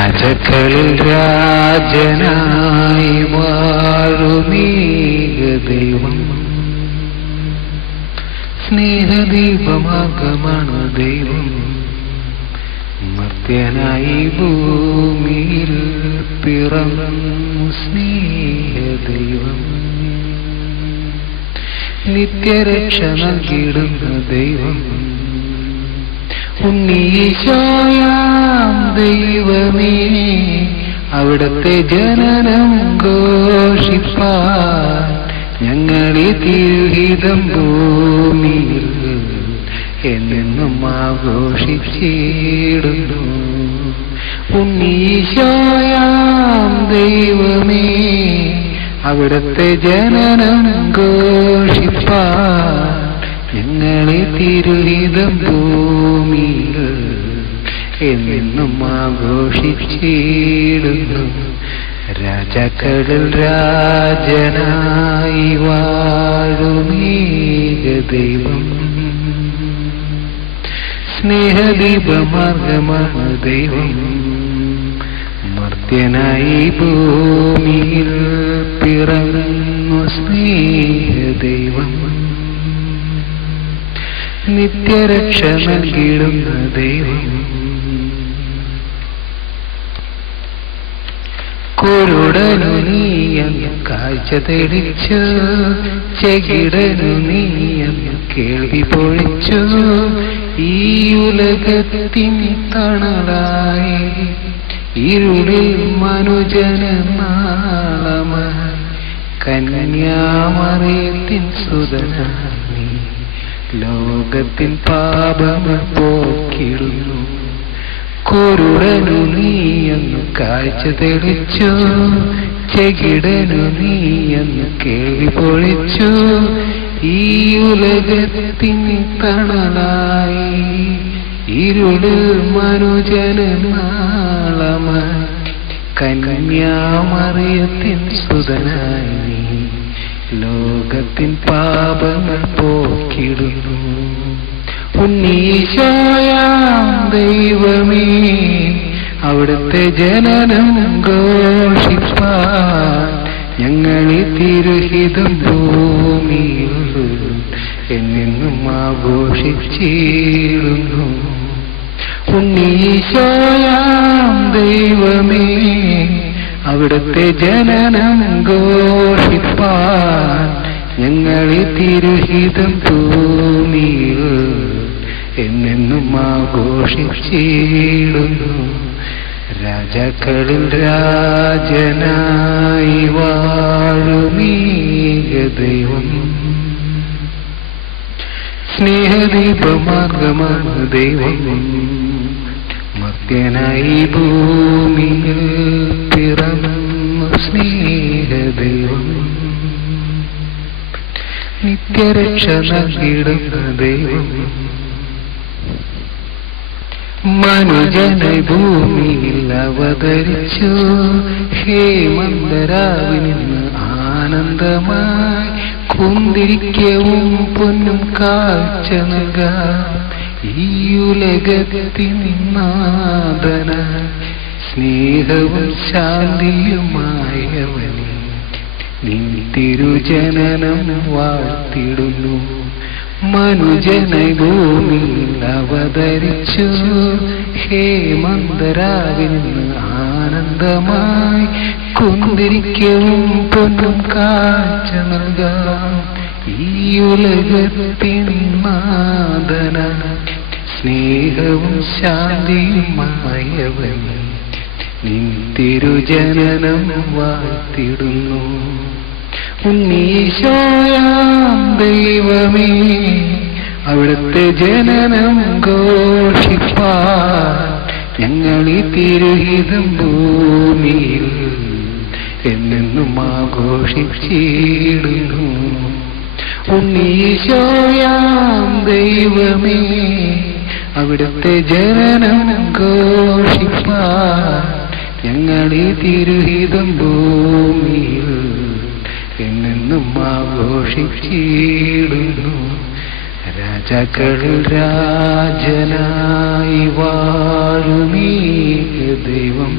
രാജകളിൽ രാജനായി വാഴുമീക ദൈവം, സ്നേഹദീപമാർഗമാണ് ദൈവം. മർത്യനായി ഭൂമിയിൽ പിറന്നു സ്നേഹദൈവം, നിത്യരക്ഷ നൽകിയിടുന്ന ദൈവം. ഉണ്ണീശോയാം ദൈവമേ, അവിടത്തെ ജനനം ഘോഷിപ്പാൻ ഞങ്ങളെ തിരുഹിതം ഭൂമിയിൽ എന്നെന്നും ആഘോഷിച്ചിടുന്നു. ഉണ്ണീശോയാം ദൈവമേ, അവിടത്തെ ജനനം ഘോഷിപ്പാൻ ഞങ്ങളെ തിരുഹിതം ഭൂമിയിൽ എന്നെന്നും ആഘോഷിച്ചിടുന്നു. രാജാക്കളിൽ രാജനായി വാഴുമീക ദൈവം, സ്നേഹദീപമാർഗമാണ് ദൈവം. മർത്യനായി ഭൂമിയിൽ പിറന്നു സ്നേഹദൈവം, നിത്യരക്ഷ നൽകിയിടുന്ന ദൈവം. കുരുടനു നീയെന്ന് കാഴ്ച തെളിച്ചു, ചെകിടനു നീയെന്ന് കേൾവി പൊഴിച്ചു. ഈ ഉലകത്തിൻ തണലായി ഇരുളിൽ മനുജന് നാളമായി കന്യാമറിയത്തിൻ സുതനായി ലോകത്തിൻ പാപങ്ങൾ പോക്കിടുന്നു. കുരുടനു നീയെന്ന് കാഴ്ച തെളിച്ചു, ചെകിടനു നീയെന്ന് കേൾവി പൊഴിച്ചു. ഈ ഉലകത്തിൻ തണലായി ഇരുളിൽ മനുജന് നാളമായി കന്യാമറിയത്തിൻ സുതനായി ലോകത്തിൻ പാപങ്ങൾ പോക്കിടുന്നു. ഉണ്ണീശോയാം ദൈവമേ, അവിടുത്തെ ജനനം ഘോഷിപ്പാൻ ഞങ്ങളെ തിരുഹിതം ഭൂമിയിൽ എന്നെന്നും ആഘോഷിച്ചിടുന്നു. ഉണ്ണീശോയാം ദൈവമേ, അവിടുത്തെ ജനനം ഘോഷിപ്പാൻ ഞങ്ങളെ തിരുഹിതം ഭൂമിയിൽ എന്നെന്നും ആഘോഷിച്ചിടുന്നു. രാജാക്കളിൽ രാജനായി വാഴുമീക ദൈവം, സ്നേഹദീപമാർഗമാണ് ദൈവം. മർത്യനായി ഭൂമിയിൽ പിറന്നു സ്നേഹദൈവം, നിത്യരക്ഷ നൽകിയിടുന്ന ദൈവം. മനുജന ഭൂമിയിൽ അവതരിച്ചു, ഹേമന്തരാവിൽ നിന്ന് ആനന്ദമായി കുന്തിരിക്കവും പൊന്നും കാഴ്ച നൽകാം. ഈ ഉലകത്തിൻ നാഥനായി സ്നേഹവും ശാന്തിയുമായവനെ നിൻ തിരുജനനം വാഴ്ത്തിടുന്നു. മനുജന ഭൂമിയിൽ അവതരിച്ചു, ഹേമന്തരാവിൽ നിന്ന് ആനന്ദമായി കുന്തിരിക്കവും പൊന്നും കാഴ്ച നൽകാം. ഈ ഉലകത്തിൻ നാഥനായി സ്നേഹവും ശാന്തിയുമായവനെ നിൻ തിരുജനനം വാഴ്ത്തിടുന്നു. ഉണ്ണീശോയാം ദൈവമേ, അവിടുത്തെ ജനനം ഘോഷിപ്പാൻ ഞങ്ങളെ തിരുഹിതം ഭൂമിയിൽ എന്നെന്നും ആഘോഷിച്ചിടുന്നു. ഉണ്ണീശോയാം ദൈവമേ, അവിടുത്തെ ജനനം ഘോഷിപ്പാൻ ഞങ്ങളെ തിരുഹിതം ഭൂമിയിൽ എന്നെന്നും ആഘോഷിച്ചിടുന്നു. രാജാക്കളിൽ രാജനായി വാഴുമീ ദൈവം.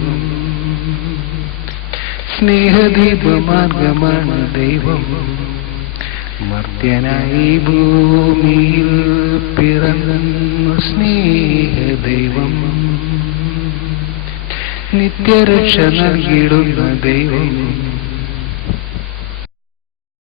സ്നേഹദീപമാർഗമാണ് ദൈവം. മർത്യനായി ഭൂമിയിൽ പിറന്നു സ്നേഹദൈവം. നിത്യരക്ഷ നൽകിടുന്ന ദൈവം.